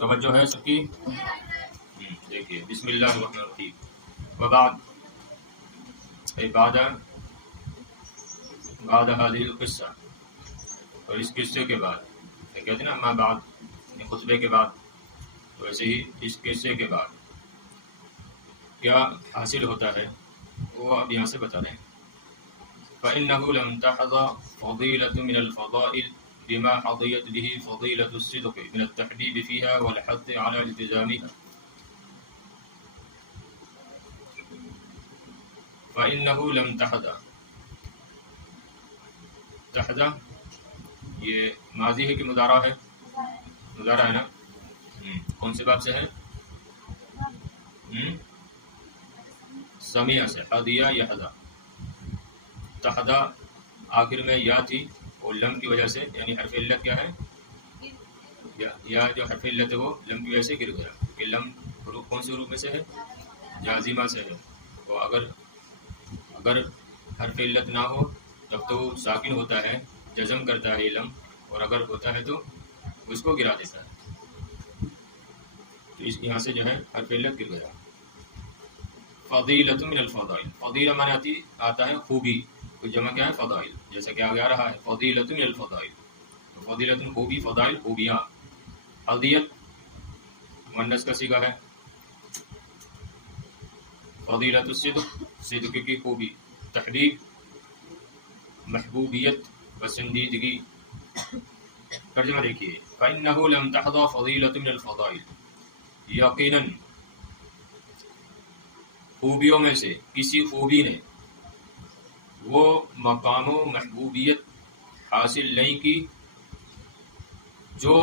توجہ ہے سب کی؟ دیکھیے بسم اللہ الرحمن الرحیم وبعد بعد هذه القصہ، اور اس قصے کے بعد کہتے ہیں نا اما بعد، خطبے کے بعد، ویسے ہی اس قصے کے بعد کیا حاصل ہوتا ہے وہ اب یہاں سے بتا رہے ہیں۔ فإنه لم تحظى فضيلة من الفضائل بما حظيت به فضيلة الصدق من التحبيب فيها والحث على التزامها. فإنه لم تحظى، تحظى یہ ماضی ہے کہ مضارع ہے؟ مضارع ہے نا؟ کون سے باب سے ہے؟ سمیع سے، حضیہ یحظى۔ تحظى آخر میں یا تھی اور لم کی وجہ سے، یعنی حرف علت کیا ہے؟ یا جو حرف علت ہے وہ لم کی وجہ سے گر گیا کہ لم حروف کون سے حروف میں سے ہے؟ جازمہ سے ہے۔ تو اگر حرف علت نہ ہو تب تو ساکن ہوتا ہے، جزم کرتا ہے لم، اور اگر ہوتا ہے تو اس کو گرا دیتا ہے۔ تو اس یہاں سے جو ہے حرف علت گر گیا۔ فضیلۃ من الفضائل، فضیلہ معنی آتا ہے خوبی، کوئی جمع کیا ہے؟ فضائل، جیسا کہ آگے آ رہا ہے فضیلۃ من الفضائل، تو فضیلۃ خوبی، فضائل خوبیاں۔ حضیت مؤنث کا صیغہ ہے۔ فضیلۃ الصدق، صدق کی خوبی۔ تحبیب محبوبیت، پسندیدگی۔ ترجمہ دیکھیے فإنه لم تحظى فضیلۃ من الفضائل، یقیناً خوبیوں میں سے کسی خوبی نے وہ مقام و محبوبیت حاصل نہیں کی جو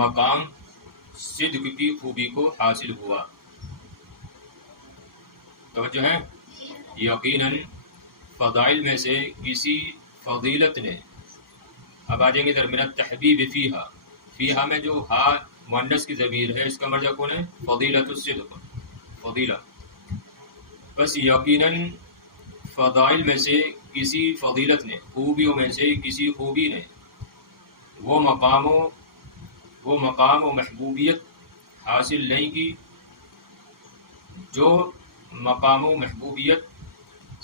مقام صدق کی خوبی کو حاصل ہوا۔ توجہ ہے؟ یقیناً فضائل میں سے کسی فضیلت نے، اب آ جائیں گے در من التحبیب فیہا، فیہا میں جو ہا مؤنث کی ضمیر ہے اس کا مرجع کون ہے؟ فضیلۃ الصدق، فضیلہ۔ بس یقیناً فضائل میں سے کسی فضیلت نے، خوبیوں میں سے کسی خوبی نے وہ مقام و محبوبیت حاصل نہیں کی جو مقام و محبوبیت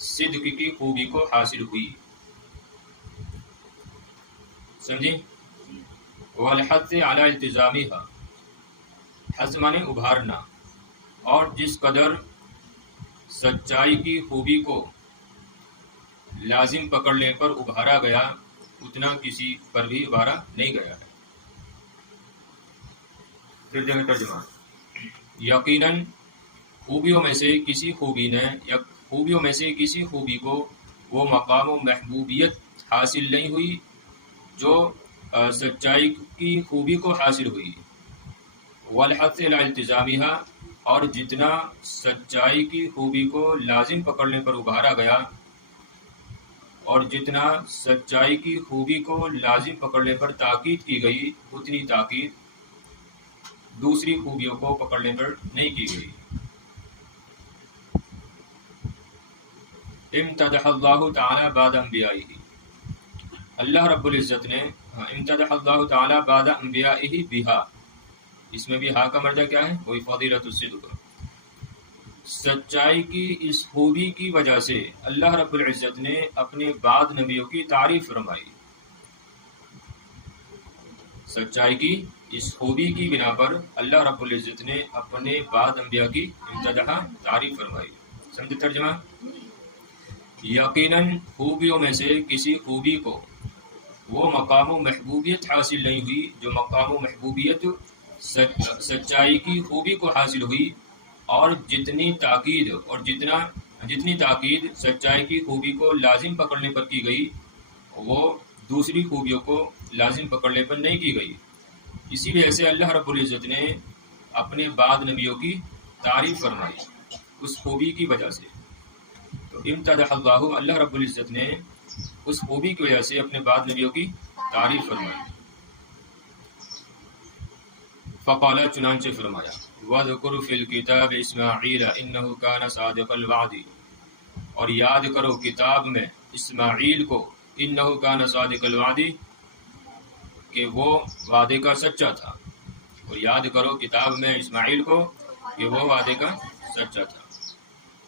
صدق کی خوبی کو حاصل ہوئی۔ سمجھیں؟ والحث علی التزامها، حث مانے ابھارنا، اور جس قدر سچائی کی خوبی کو لازم پکڑنے پر ابھارا گیا اتنا کسی پر بھی ابھارا نہیں گیا ہے۔ پھر دیکھیں ترجمہ۔ یقیناً خوبیوں میں سے کسی خوبی نے، یا خوبیوں میں سے کسی خوبی کو وہ مقام و محبوبیت حاصل نہیں ہوئی جو سچائی کی خوبی کو حاصل ہوئی۔ والحث علی التزامها، اور جتنا سچائی کی خوبی کو لازم پکڑنے پر ابھارا گیا، اور جتنا سچائی کی خوبی کو لازم پکڑنے پر تاکید کی گئی اتنی تاکید دوسری خوبیوں کو پکڑنے پر نہیں کی گئی۔ امتدح اللہ تعالی بعد انبیائہ، اللہ رب العزت نے امتدح اللہ تعالی بعد انبیائہ بہا، اس میں بھی ہا کا مرجع کیا ہے؟ وہی فضیلۃ الصدق۔ سچائی کی اس خوبی کی وجہ سے اللہ رب العزت نے اپنے بعد نبیوں کی تعریف فرمائی۔ سچائی کی اس خوبی کی بنا پر اللہ رب العزت نے اپنے بعد انبیاء کی امتدح تعریف فرمائی۔ سمجھے ترجمہ؟ یقیناً خوبیوں میں سے کسی خوبی کو وہ مقام و محبوبیت حاصل نہیں ہوئی جو مقام و محبوبیت سچائی کی خوبی کو حاصل ہوئی، اور جتنی تاکید سچائی کی خوبی کو لازم پکڑنے پر کی گئی وہ دوسری خوبیوں کو لازم پکڑنے پر نہیں کی گئی۔ اسی وجہ سے اللہ رب العزت نے اپنے بعد نبیوں کی تعریف فرمائی اس خوبی کی وجہ سے۔ تو امتدح اللہ رب العزت نے اس خوبی کی وجہ سے اپنے بعد نبیوں کی تعریف فرمائی۔ فقال، چنانچہ فرمایا، وَاذْكُرْ فِي الْكِتَابِ إِسْمَاعِيلَ إِنَّهُ كَانَ صَادِقَ الْوَعْدِ، اور یاد کرو کتاب میں اسماعیل کو، إِنَّهُ كَانَ صَادِقَ الْوَعْدِ، کہ وہ وعدے کا سچا تھا۔ اور یاد کرو کتاب میں اسماعیل کو کہ وہ وعدے کا سچا تھا.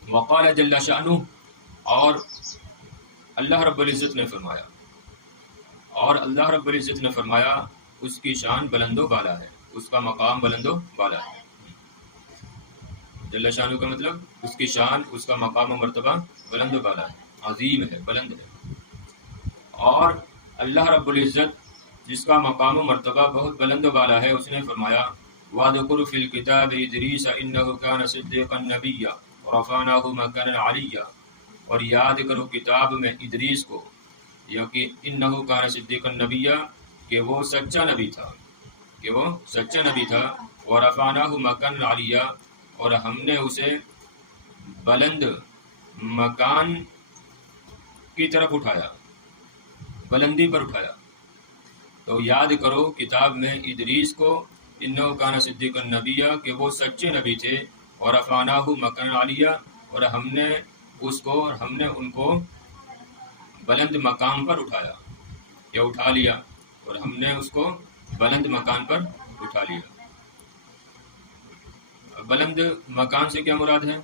وقال جل شأنہ، اور اللہ رب العزت نے فرمایا، اور اللہ رب العزت نے فرمایا اس کی شان بلند و بالا ہے، اس کا مقام بلند و بالا ہے. جل شانہ کا مطلب اس کی شان، اس کا مقام و مرتبہ بلند و بالا ہے، عظیم ہے، بلند ہے. اور اللہ رب العزت جس کا مقام و مرتبہ بہت بلند و بالا ہے، اس نے فرمایا وَاذْكُرْ فِي الْكِتَابِ إِدْرِيسَ إِنَّهُ كَانَ صِدِّيقًا نَبِيًّا وَرَفَعْنَاهُ مَكَانًا عَلِيًّا. اور یاد کرو کتاب میں ادریس کو، یا کہ انه كان صدیقا نبیا، کہ وہ سچا نبی تھا، کہ وہ سچا نبی تھا. ورفعناه مکانا علیا، اور ہم نے اسے بلند مکان کی طرف اٹھایا، بلندی پر اٹھایا. تو یاد کرو کتاب میں ادریس کو انه كان صدیقا نبیا، کہ وہ سچے نبی تھے. ورفعناه مکانا علیا، اور ہم نے اس کو، اور ہم نے ان کو بلند مقام پر اٹھایا یا اٹھا لیا، اور ہم نے اس کو بلند مکان پر اٹھا لیا. بلند مکان سے کیا مراد ہے؟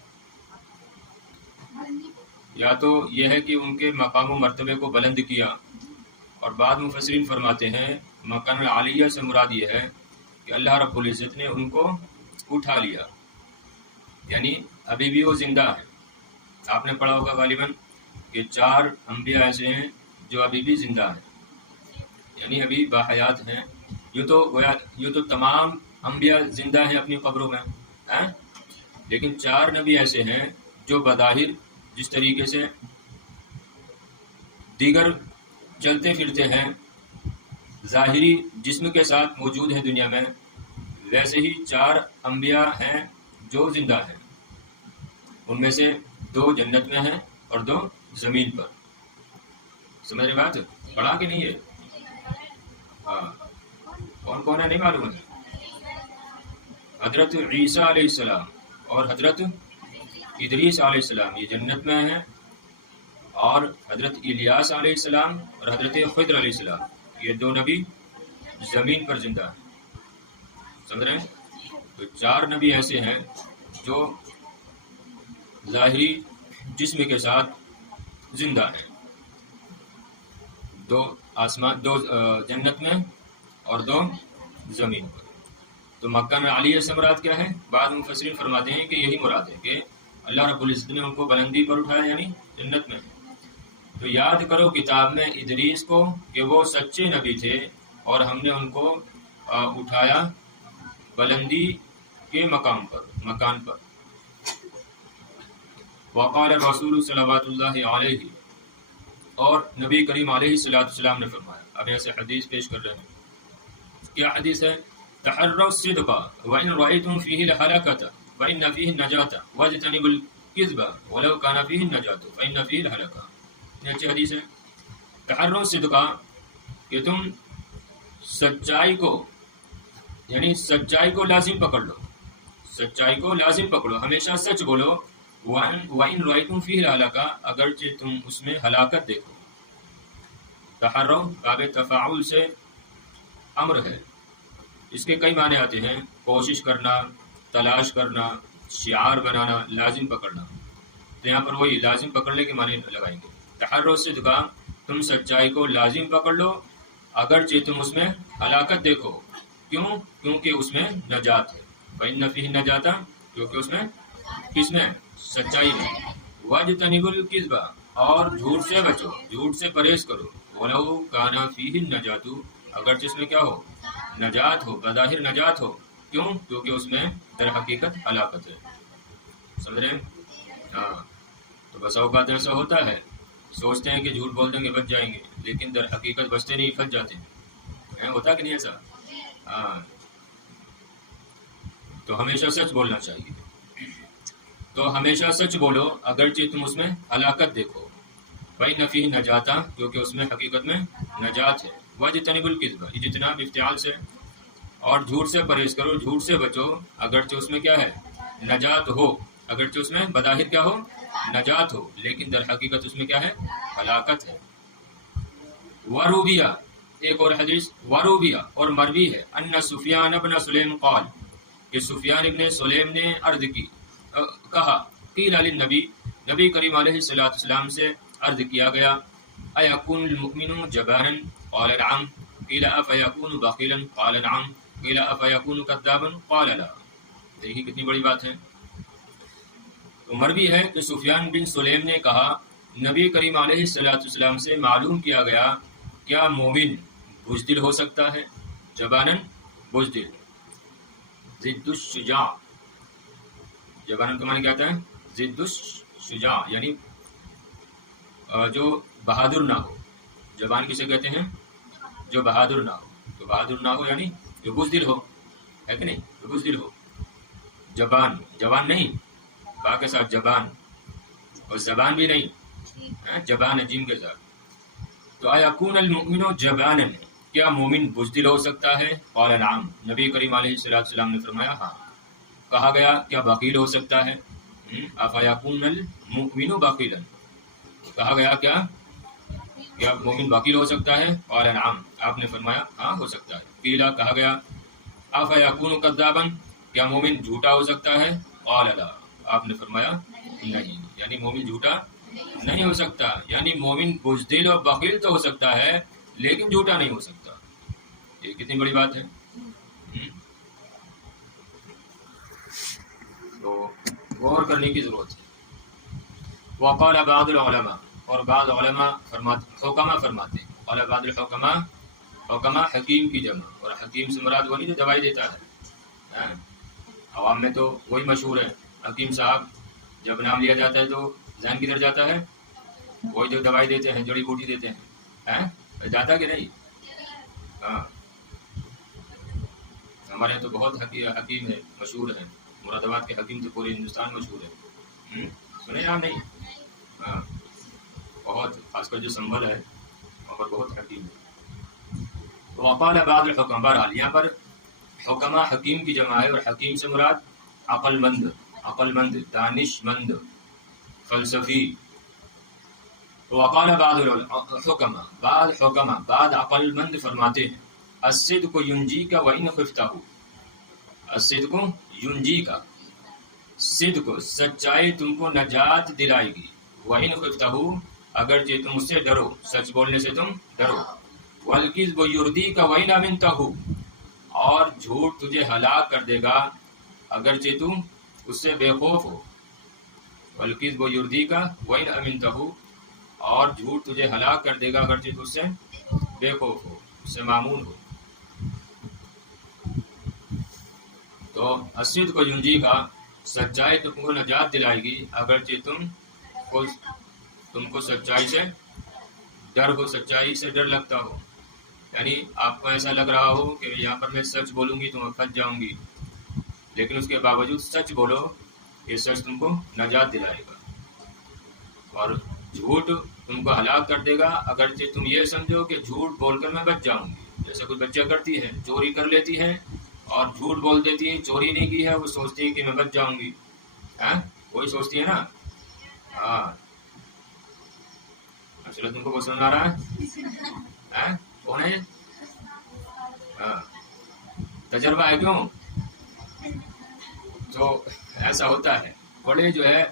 یا تو یہ ہے کہ ان کے مقام و مرتبے کو بلند کیا، اور بعض مفسرین فرماتے ہیں مکان عالیہ سے مراد یہ ہے کہ اللہ رب العزت نے ان کو اٹھا لیا، یعنی ابھی بھی وہ زندہ ہے. آپ نے پڑھا ہوگا غالباً کہ 4 انبیاء ایسے ہیں جو ابھی بھی زندہ ہیں، یعنی ابھی باحیات ہیں. یوں تو تمام انبیاء زندہ ہیں اپنی قبروں میں، لیکن 4 نبی ایسے ہیں جو بظاہر جس طریقے سے دیگر چلتے پھرتے ہیں، ظاہری جسم کے ساتھ موجود ہیں دنیا میں، ویسے ہی 4 انبیاء ہیں جو زندہ ہیں. ان میں سے 2 جنت میں ہیں اور 2 زمین پر. سمجھ رہے بات؟ پڑھا کہ نہیں ہے؟ ہاں، کون کون ہے نہیں معلوم ہے. حضرت عیسیٰ علیہ السلام اور حضرت ادریس علیہ السلام یہ جنت میں ہیں، اور حضرت الیاس علیہ السلام اور حضرت خضر علیہ السلام یہ 2 نبی زمین پر زندہ ہیں. سمجھ رہے ہیں؟ تو 4 نبی ایسے ہیں جو ظاہری جسم کے ساتھ زندہ ہیں، 2 جنت میں اور 2 زمین پر. تو مکان عالیہ سے مراد کیا ہے؟ بعض مفسرین فرماتے ہیں کہ یہی مراد ہے کہ اللہ رب العزت نے ان کو بلندی پر اٹھایا، یعنی جنت میں. تو یاد کرو کتاب میں ادریس کو کہ وہ سچے نبی تھے، اور ہم نے ان کو اٹھایا بلندی کے مکان پر. وقال رسول صلوات اللہ علیہ، اور نبی کریم علیہ السلام نے فرمایا. اب یہاں سے حدیث پیش کر رہے ہیں. کیا حدیث ہے؟ تحروا الصدق وإن رأيتم فيه الهلكة فإن فيه النجاة واجتنبوا الكذب ولو كان فيه النجاة فإن فيه الهلكة. یہ اچھی حدیث ہے. تحروا الصدق، کہ تم سچائی کو، یعنی سچائی کو لازم پکڑ لو، سچائی کو لازم پکڑو، ہمیشہ سچ بولو. وَإِن رَأَيْتُمْ فِيهِ الْهَلَكَةَ، اگرچہ تم اس میں ہلاکت دیکھو. تحروا باب تفاعل سے امر ہے، اس کے کئی معنی آتے ہیں: کوشش کرنا، تلاش کرنا، شعار بنانا، لازم پکڑنا. تو یہاں پر وہی لازم پکڑنے کے معنی لگائیں گے. تحروا الصدق، تم سچائی کو لازم پکڑ لو اگرچہ تم اس میں ہلاکت دیکھو. کیوں؟ کیونکہ اس میں نجات ہے. فإن فيه النجاة، کیونکہ اس میں، کس میں؟ سچائی میں. واجتنبوا الکذب، اور جھوٹ سے بچو، جھوٹ سے پرہیز کرو. ولو کان فیہ النجاة، اگرچہ اس میں کیا ہو؟ نجات ہو، بظاہر نجات ہو. کیوں؟ کیونکہ اس میں در حقیقت ہلاکت ہے. سمجھ رہے ہیں؟ ہاں. تو بس اوقات ایسا ہوتا ہے، سوچتے ہیں کہ جھوٹ بول دیں گے بچ جائیں گے، لیکن در حقیقت بچتے نہیں، پھنس جاتے ہیں. ہوتا کہ نہیں ایسا؟ ہاں. تو ہمیشہ سچ بولنا چاہیے. تو ہمیشہ سچ بولو اگرچہ تم اس میں ہلاکت دیکھو. فإن فیہ النجاة، کیونکہ اس میں حقیقت میں نجات ہے. واجتنبوا الکذب، اجتناب افتعال سے، اور جھوٹ سے پرہیز کرو، جھوٹ سے بچو اگرچہ اس میں کیا ہے؟ نجات ہو. اگرچہ اس میں بظاہر کیا ہو؟ نجات ہو، لیکن در حقیقت اس میں کیا ہے؟ ہلاکت ہے. ورویہ، ایک اور حدیث ورویہ اور مروی ہے ان سفیان ابن سلیم قال کہ سفیان ابن سلیم نے عرض کی کہا قیل للنبی نبی کریم علیہ الصلوۃ والسلام سے عرض کیا گیا ایکون المؤمن جبانا قال نعم قیل افیکون بخیلا قال نعم قیل افیکون کذابا قال لا. دیکھیے کتنی بڑی بات ہے. تو مروی ہے کہ سفیان بن سلیم نے کہا نبی کریم علیہ الصلوۃ والسلام سے معلوم کیا گیا کیا مومن بزدل ہو سکتا ہے؟ جبانن بزدل ضد الشجاع. جبانن کا معنی کیا ہوتا ہے؟ ضد الشجاع یعنی جو بہادر نہ ہو. جبان کسے کہتے ہیں؟ جو بہادر نہ ہو. تو بہادر نہ ہو یعنی جو بزدل ہو, ہے کہ نہیں؟ جو بزدل ہو. جبان جوان نہیں, با کے ساتھ جبان, اور زبان بھی نہیں, جبان جیم کے ساتھ. تو ایکون المؤمن جبانا کیا مومن بزدل ہو سکتا ہے؟ قال نعم نبی کریم علیہ الصلوۃ والسلام نے فرمایا ہاں. کہا گیا کیا بخیل ہو سکتا ہے؟ افیکون المؤمن بخیلا. کہا گیا کیا مومن بخیل ہو سکتا ہے؟ قال نعم آپ نے فرمایا ہاں ہو سکتا ہے. قیلا کہا گیا افیکون کذابا کیا مومن جھوٹا ہو سکتا ہے؟ قال لا آپ نے فرمایا نہیں, یعنی مومن جھوٹا نہیں ہو سکتا. یعنی مومن بزدل اور بخیل تو ہو سکتا ہے لیکن جھوٹا نہیں ہو سکتا. یہ کتنی بڑی بات ہے. تو غور کرنے کی ضرورت ہے. وقال بعض العلماء اور بعض علماء حکما فرماتے ہیں. قال بعض الحکما حکما حکیم کی جمع, اور حکیم سے مراد وہ نہیں جو دوائی دیتا ہے. عوام میں تو وہی مشہور ہے حکیم صاحب. جب نام لیا جاتا ہے تو ذہن کدھر جاتا ہے؟ وہی جو دوائی دیتے ہیں, جڑی بوٹی دیتے ہیں. جاتا کہ نہیں؟ ہاں ہمارے یہاں تو بہت حکیم ہے, مشہور ہے. مراد آباد کے حکیم تو پورے ہندوستان مشہور ہے. سنے یا نہیں؟ ہاں بہت, خاص کر جو سنبھل ہے وہاں پر بہت حکیم ہے. تو وقال بعض الحکم, بہرحال یہاں پر حکما حکیم کی جمع ہے, اور حکیم سے مراد عقل مند, عقل مند, دانش مند, فلسفی. وقال بعض الحکما بعض حکما بعض عقل مند فرماتے ہیں الصدق ینجیک وان خفتہ. الصدق ینجیک, صدق سچائی تم کو نجات دلائے گی, وان خفتہ اگرچہ تم اس سے ڈرو, سچ بولنے سے تم ڈرو. والکذب یردیک وان امنتہ, اور جھوٹ تجھے ہلاک کر دے گا اگرچہ تم اس سے بے خوف ہو. والکذب یردیک وان امنتہ, اور جھوٹ تجھے ہلاک کر دے گا اگرچہ تم اس سے بے خوف ہو, اس سے معمون ہو. تو الصدق کو ینجی کا, سچائی تم کو نجات دلائے گی اگرچہ تم کو سچائی سے ڈر ہو, سچائی سے ڈر لگتا ہو. یعنی آپ کو ایسا لگ رہا ہو کہ یہاں پر میں سچ بولوں گی تو میں پھنس جاؤں گی, لیکن اس کے باوجود سچ بولو, یہ سچ تم کو نجات دلائے گا. اور جھوٹ تم کو ہلاک کر دے گا اگرچہ تم یہ سمجھو کہ جھوٹ بول کر میں بچ جاؤں گی. جیسے کوئی بچہ کرتی ہے, چوری کر لیتی ہے اور جھوٹ بول دیتی ہے, چوری نہیں کی ہے, وہ سوچتی ہے کہ میں بچ جاؤں گی. وہی سوچتی ہے نا. ہاں چلو تم کو کچھ سمجھ آ رہا ہے؟ کون ہے؟ تجربہ ہے. کیوں تو ایسا ہوتا ہے؟ بڑے جو ہے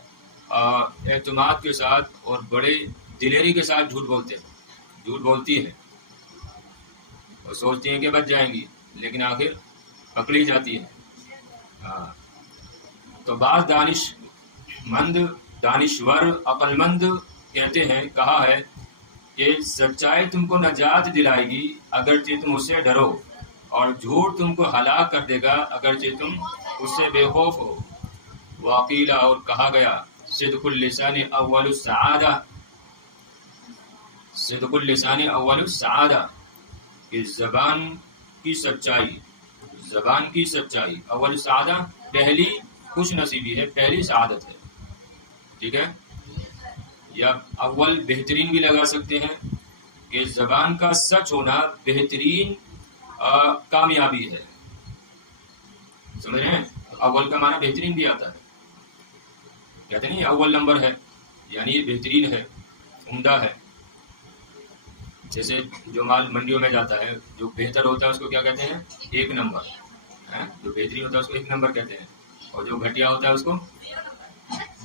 اعتماد کے ساتھ اور بڑے دلیری کے ساتھ جھوٹ بولتے ہیں, جھوٹ بولتی ہے اور سوچتی ہیں کہ بچ جائیں گی, لیکن آخر پکڑی جاتی ہے. تو بعض دانش مند, دانشور, عقل مند کہتے ہیں, کہا ہے کہ سچائی تم کو نجات دلائے گی اگرچہ تم اس سے ڈرو, اور جھوٹ تم کو ہلاک کر دے گا اگرچہ تم اس سے بے خوف ہو. وقیلا, اور کہا گیا صدق اللسان اول السعادہ, صدق اللسان اول السعادہ, کہ زبان کی سچائی, زبان کی سچائی اول السعادہ پہلی خوش نصیبی ہے, پہلی سعادت ہے. ٹھیک ہے, یا اول بہترین بھی لگا سکتے ہیں کہ زبان کا سچ ہونا بہترین کامیابی ہے. سمجھ رہے ہیں؟ اول کا معنی بہترین بھی آتا ہے, کہتے نہیں اول نمبر ہے, یعنی یہ بہترین ہے, عمدہ ہے. جیسے جو مال منڈیوں میں جاتا ہے جو بہتر ہوتا ہے اس کو کیا کہتے ہیں؟ ایک نمبر. جو بہترین ہوتا ہے اس کو ایک نمبر کہتے ہیں, اور جو گھٹیا ہوتا ہے اس کو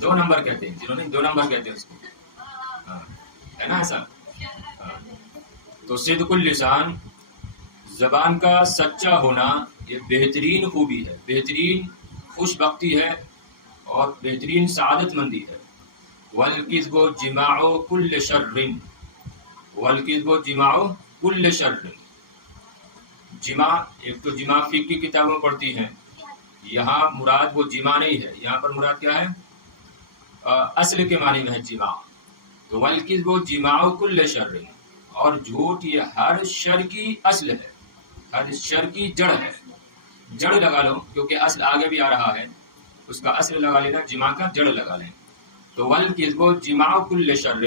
دو نمبر کہتے ہیں. جنہوں نے دو نمبر کہتے ہیں اس کو, ہے نا ایسا. تو صدق اللسان, زبان کا سچا ہونا, یہ بہترین خوبی ہے, بہترین خوش بختی ہے اور بہترین سعادت مندی ہے. والکذب جماع کل شر, والکذب جماع کل شر. جماع, ایک تو جماع فقہ کی کتابوں پڑھتی ہیں, یہاں مراد وہ جماع نہیں ہے, یہاں پر مراد کیا ہے؟ اصل کے معنی میں ہے جماع. تو والکذب جماع کل شر, اور جھوٹ یہ ہر شر کی اصل ہے, ہر شر کی جڑ ہے. جڑ لگا لو کیونکہ اصل آگے بھی آ رہا ہے, اس کا اصل لگا لینا, جماع کا جڑ لگا لیں. تو والکذب جماع کل شر,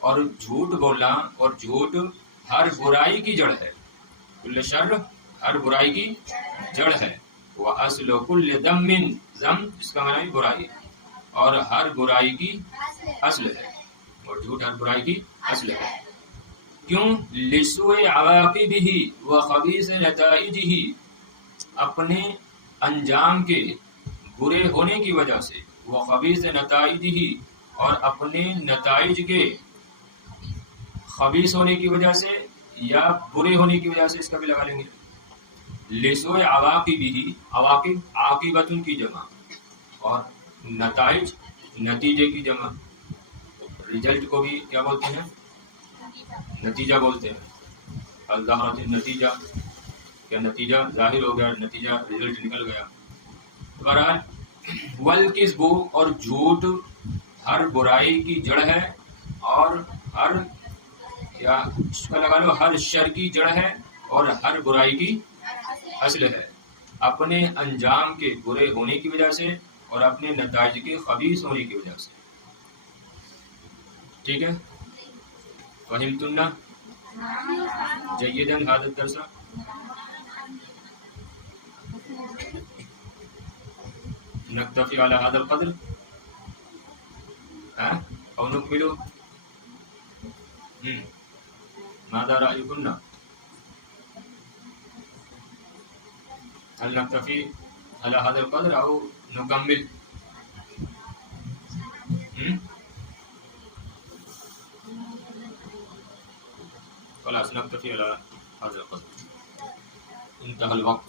اور جھوٹ بولنا اور جھوٹ ہر برائی کی جڑ ہے. کل شر ہر برائی کی جڑ ہے. وَأَصْلُ كُلِّ ذَمٍّ, ذم اس کا معنی برائی, اور ہر برائی کی اصل ہے, اور جھوٹ ہر برائی کی اصل ہے. کیوں؟ لِسُوءِ عَوَاقِبِهِ وَخَبِيثِ نَتَائِجِهِ, اپنے انجام کے برے ہونے کی وجہ سے, وَخَبِيثِ نَتَائِجِهِ, اور اپنے نتائج کے خبیث ہونے کی وجہ سے یا برے ہونے کی وجہ سے, اس کا بھی لگا لیں گے. لِسُوءِ عَوَاقِبِهِ, عواقب عاقبت کی جمع, اور نتائج نتیجے کی جمع. رزلٹ کو بھی کیا بولتے ہیں؟ نتیجہ بولتے ہیں. الظاہرۃ النتیجہ, کیا نتیجہ ظاہر ہو گیا, نتیجہ رزلٹ نکل گیا. بہرحال والکذب, اور جھوٹ ہر برائی کی جڑ ہے, اور ہر, یا اس کا لگا لو ہر شر کی جڑ ہے, اور ہر برائی کی اصل ہے. اپنے انجام کے برے ہونے کی وجہ سے اور اپنے نتائج کے خبیث ہونے کی وجہ سے. ٹھیک ہے, فہمتن جیداً هذا الدرس. نکتفی علی هذا القدر او نکمل. ماذا رأيكن؟ هل نکتفی على هذا القدر او نکمل؟ خلاص نکتفی على هذا القدر, انتهى الوقت.